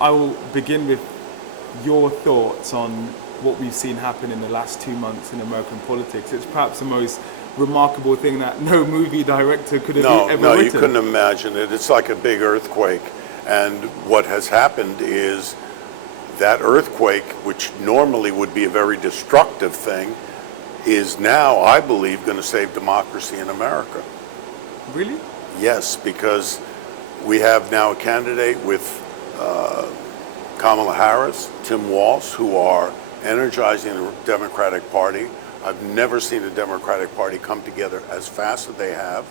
I will begin with your thoughts on what we've seen happen in the last 2 months in American politics. It's perhaps the most remarkable thing that no movie director could have ever No, written. you couldn't imagine it. It's like a big earthquake. And what has happened is that earthquake, which normally would be a very destructive thing, is now, I believe, going to save democracy in America. Really? Yes, because we have now a candidate with Kamala Harris, Tim Walz, who are energizing the Democratic Party. I've never seen a Democratic Party come together as fast as they have,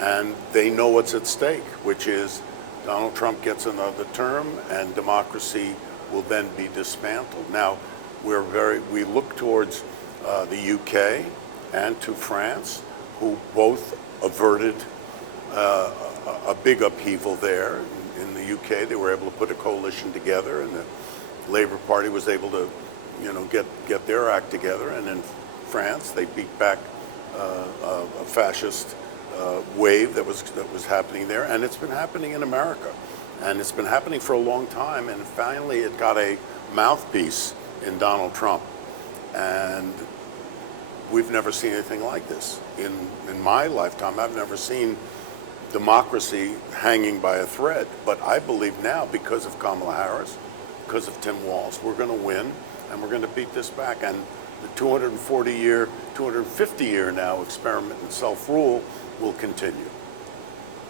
and they know what's at stake, which is Donald Trump gets another term and democracy will then be dismantled. Now, we look towards the UK and to France, who both averted a big upheaval there. In the UK, they were able to put a coalition together, and the Labour Party was able to, get their act together. And in France, they beat back a fascist wave that was happening there, and it's been happening in America, and it's been happening for a long time. And finally, it got a mouthpiece in Donald Trump, and we've never seen anything like this in my lifetime. I've never seen democracy hanging by a thread. But I believe now, because of Kamala Harris, because of Tim Walz, we're going to win, and we're going to beat this back. And the 250-year now experiment in self-rule will continue.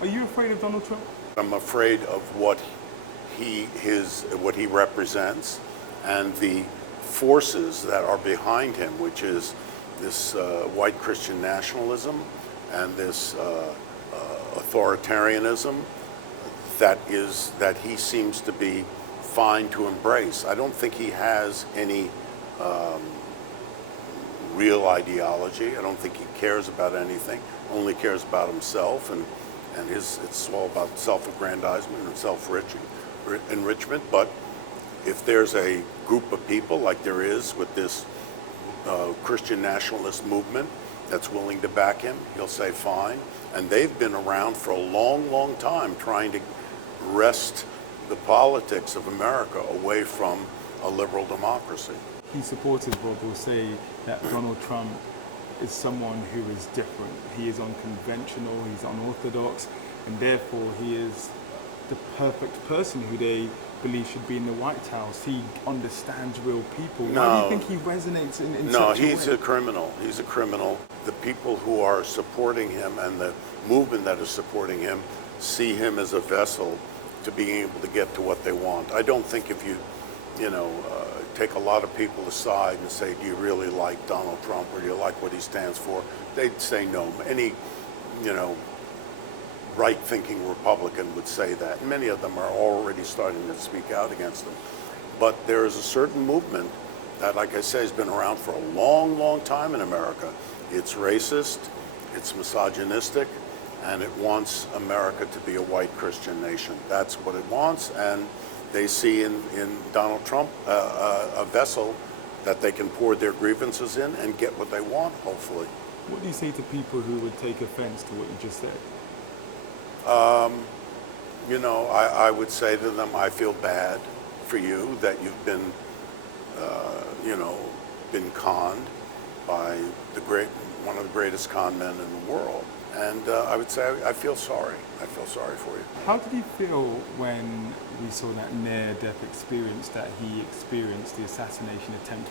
Are you afraid of Donald Trump? I'm afraid of what he represents and the forces that are behind him, which is this white Christian nationalism and this authoritarianism that he seems to be fine to embrace. I don't think he has any real ideology. I don't think he cares about anything, only cares about himself, and it's all about self-aggrandizement and self-enrichment. But if there's a group of people, like there is with this Christian nationalist movement, that's willing to back him, he'll say fine. And they've been around for a long, long time trying to wrest the politics of America away from a liberal democracy. Key supporters, Rob, will say that Donald Trump is someone who is different. He is unconventional, he's unorthodox, and therefore he is the perfect person who they believe should be in the White House. He understands real people. No. Why do you think he resonates in No, such a way? he's a criminal. He's a criminal. The people who are supporting him and the movement that is supporting him see him as a vessel to being able to get to what they want. I don't think if you take a lot of people aside and say, do you really like Donald Trump, or do you like what he stands for? They'd say no. Any, right-thinking Republican would say that. And many of them are already starting to speak out against him. But there is a certain movement that, like I say, has been around for a long, long time in America. It's racist, it's misogynistic, and it wants America to be a white Christian nation. That's what it wants, and they see in Donald Trump a vessel that they can pour their grievances in and get what they want, hopefully. What do you say to people who would take offense to what you just said? I would say to them, I feel bad for you that you've been, been conned by one of the greatest con men in the world. And I would say, I feel sorry. I feel sorry for you. How did you feel when we saw that near-death experience that he experienced, the assassination attempt?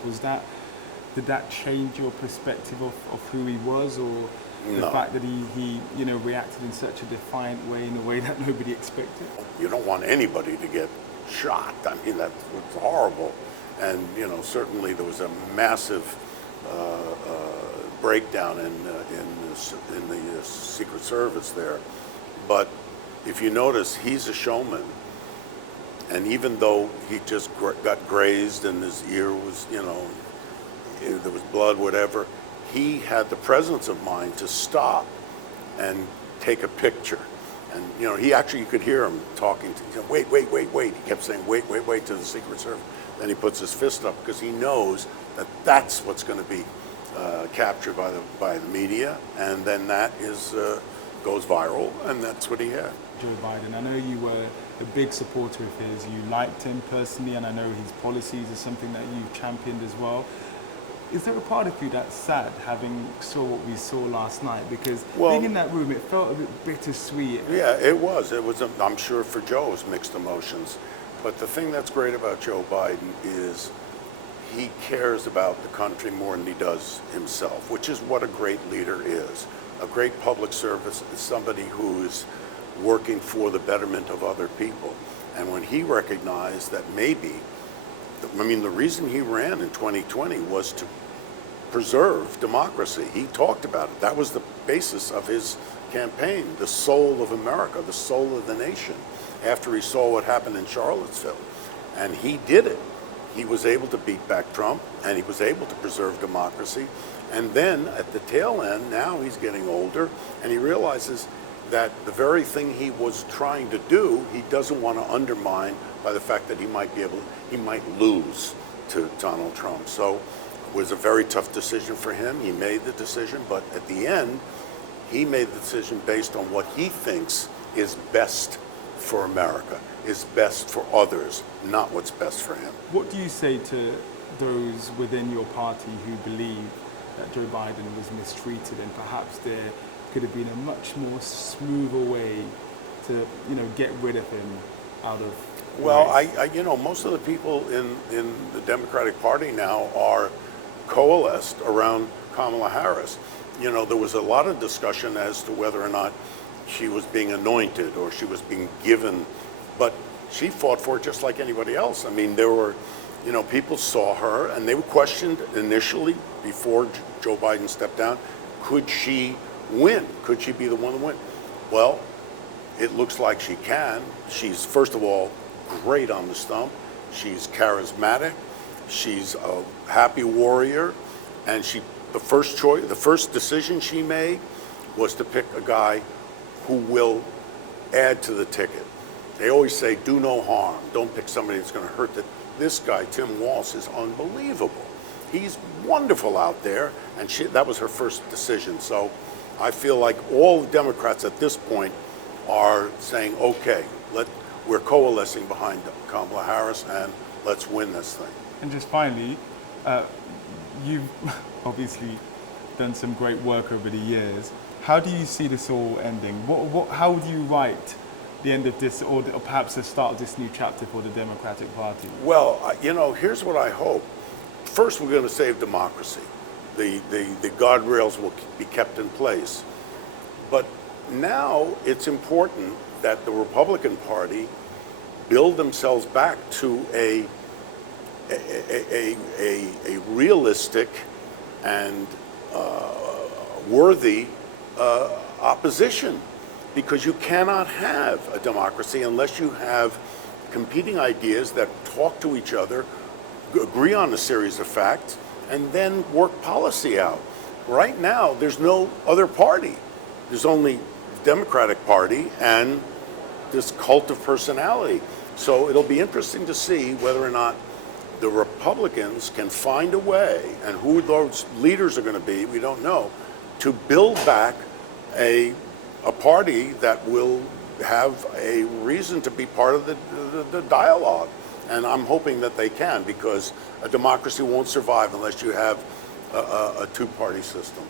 Did that change your perspective of who he was, or the fact that he reacted in such a defiant way, in a way that nobody expected? You don't want anybody to get shot. I mean, that was horrible. And, certainly there was a massive breakdown in the Secret Service there. But if you notice, he's a showman. And even though he just got grazed and his ear was, there was blood, whatever, he had the presence of mind to stop and take a picture. And, you could hear him talking to him, wait. He kept saying, wait to the Secret Service. Then he puts his fist up because he knows that that's what's going to be captured by the media, and then that goes viral, and that's what he had. Joe Biden, I know you were a big supporter of his. You liked him personally, and I know his policies are something that you've championed as well. Is there a part of you that's sad having saw what we saw last night? Because being in that room, it felt a bit bittersweet. Yeah, it was. I'm sure for Joe, it was mixed emotions. But the thing that's great about Joe Biden is he cares about the country more than he does himself, which is what a great leader is. A great public service is somebody who's working for the betterment of other people. And when he recognized that maybe, the reason he ran in 2020 was to preserve democracy. He talked about it. That was the basis of his campaign, the soul of America, the soul of the nation, after he saw what happened in Charlottesville. And he did it. He was able to beat back Trump, and he was able to preserve democracy. And then at the tail end, now he's getting older, and he realizes that the very thing he was trying to do, he doesn't want to undermine by the fact that he might lose to Donald Trump. So it was a very tough decision for him. He made the decision, but at the end, he made the decision based on what he thinks is best for America, is best for others, not what's best for him. What do you say to those within your party who believe that Joe Biden was mistreated and perhaps there could have been a much more smoother way to, get rid of him out of the Well, race? most of the people in the Democratic Party now are coalesced around Kamala Harris. There was a lot of discussion as to whether or not she was being anointed or she was being given, but she fought for it just like anybody else. There were, people saw her and they were questioned initially before Joe Biden stepped down. Could she win? Could she be the one to win? Well, it looks like she can. She's, first of all, great on the stump. She's charismatic. She's a happy warrior. And the first decision she made was to pick a guy who will add to the ticket. They always say, do no harm. Don't pick somebody that's going to hurt it. This guy, Tim Walz, is unbelievable. He's wonderful out there, and that was her first decision. So I feel like all the Democrats at this point are saying, okay, we're coalescing behind Kamala Harris, and let's win this thing. And just finally, you've obviously done some great work over the years. How do you see this all ending? How would you write the end of this, or perhaps the start of this new chapter for the Democratic Party? Well, here's what I hope. First, we're going to save democracy. The guardrails will be kept in place. But now it's important that the Republican Party build themselves back to a realistic and worthy opposition, because you cannot have a democracy unless you have competing ideas that talk to each other, agree on a series of facts, and then work policy out. Right now, there's no other party. There's only the Democratic Party and this cult of personality. So it'll be interesting to see whether or not the Republicans can find a way, and who those leaders are going to be, we don't know, to build back a party that will have a reason to be part of the dialogue. And I'm hoping that they can, because a democracy won't survive unless you have a two-party system.